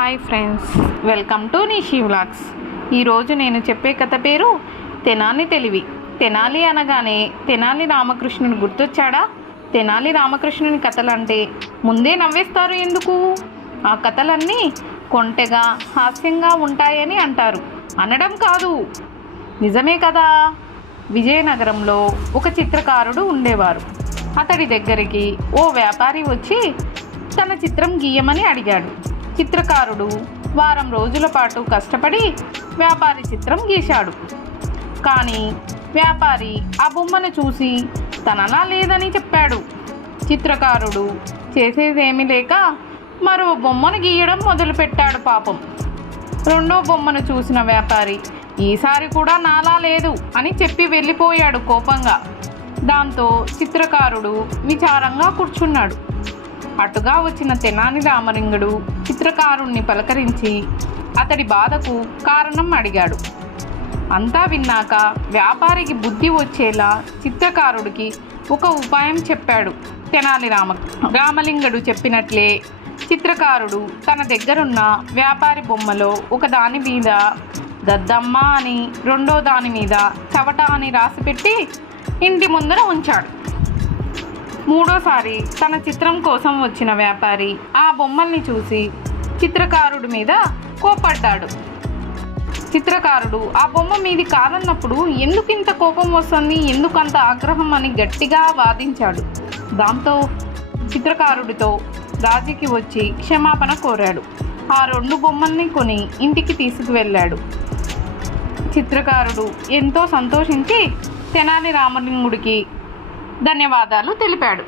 Hi friends, welcome to Nishi vlogs. ఈరోజు నేను చెప్పే కథ పేరు తెనాలి తెలివి. తెనాలి అనగానే తెనాలి రామకృష్ణుని గుర్తొచ్చాడా? తెనాలి రామకృష్ణుని కథలంటే ముందే నవ్వేస్తారు ఎందుకు? ఆ కథలన్నీ కొంటెగా హాస్యంగా ఉంటాయని అంటారు. అనడం కాదు, నిజమే కదా. విజయనగరంలో ఒక చిత్రకారుడు ఉండేవారు. అతడి దగ్గరికి ఓ వ్యాపారి వచ్చి తన చిత్రం గీయమని అడిగాడు. చిత్రకారుడు వారం రోజుల పాటు కష్టపడి వ్యాపారి చిత్రం గీశాడు. కానీ వ్యాపారి ఆ బొమ్మను చూసి తనలా లేదని చెప్పాడు. చిత్రకారుడు చేసేదేమీ లేక మరో బొమ్మను గీయడం మొదలుపెట్టాడు. పాపం, రెండో బొమ్మను చూసిన వ్యాపారి ఈసారి కూడా నాలా లేదు అని చెప్పి వెళ్ళిపోయాడు కోపంగా. దాంతో చిత్రకారుడు విచారంగా కూర్చున్నాడు. అటుగా వచ్చిన తెనాలి రామలింగుడు చిత్రకారుణ్ణి పలకరించి అతడి బాధకు కారణం అడిగాడు. అంతా విన్నాక వ్యాపారికి బుద్ధి వచ్చేలా చిత్రకారుడికి ఒక ఉపాయం చెప్పాడు. తెనాలి రామలింగుడు చెప్పినట్లే చిత్రకారుడు తన దగ్గరున్న వ్యాపారి బొమ్మలో ఒక దాని మీద దద్దమ్మ అని, రెండో దాని మీద చవట అని రాసిపెట్టి ఇంటి ముందర ఉంచాడు. మూడోసారి తన చిత్రం కోసం వచ్చిన వ్యాపారి ఆ బొమ్మల్ని చూసి చిత్రకారుడి మీద కోపడ్డాడు. చిత్రకారుడు ఆ బొమ్మ మీది కాదన్నప్పుడు ఎందుకు ఇంత కోపం వస్తుంది, ఎందుకంత ఆగ్రహం అని గట్టిగా వాదించాడు. దాంతో చిత్రకారుడితో రాజీకి వచ్చి క్షమాపణ కోరాడు. ఆ రెండు బొమ్మల్ని కొని ఇంటికి తీసుకువెళ్ళాడు. చిత్రకారుడు ఎంతో సంతోషించి తెనాలి రామలింగుడికి ధన్యవాదాలు తెలిపాడు.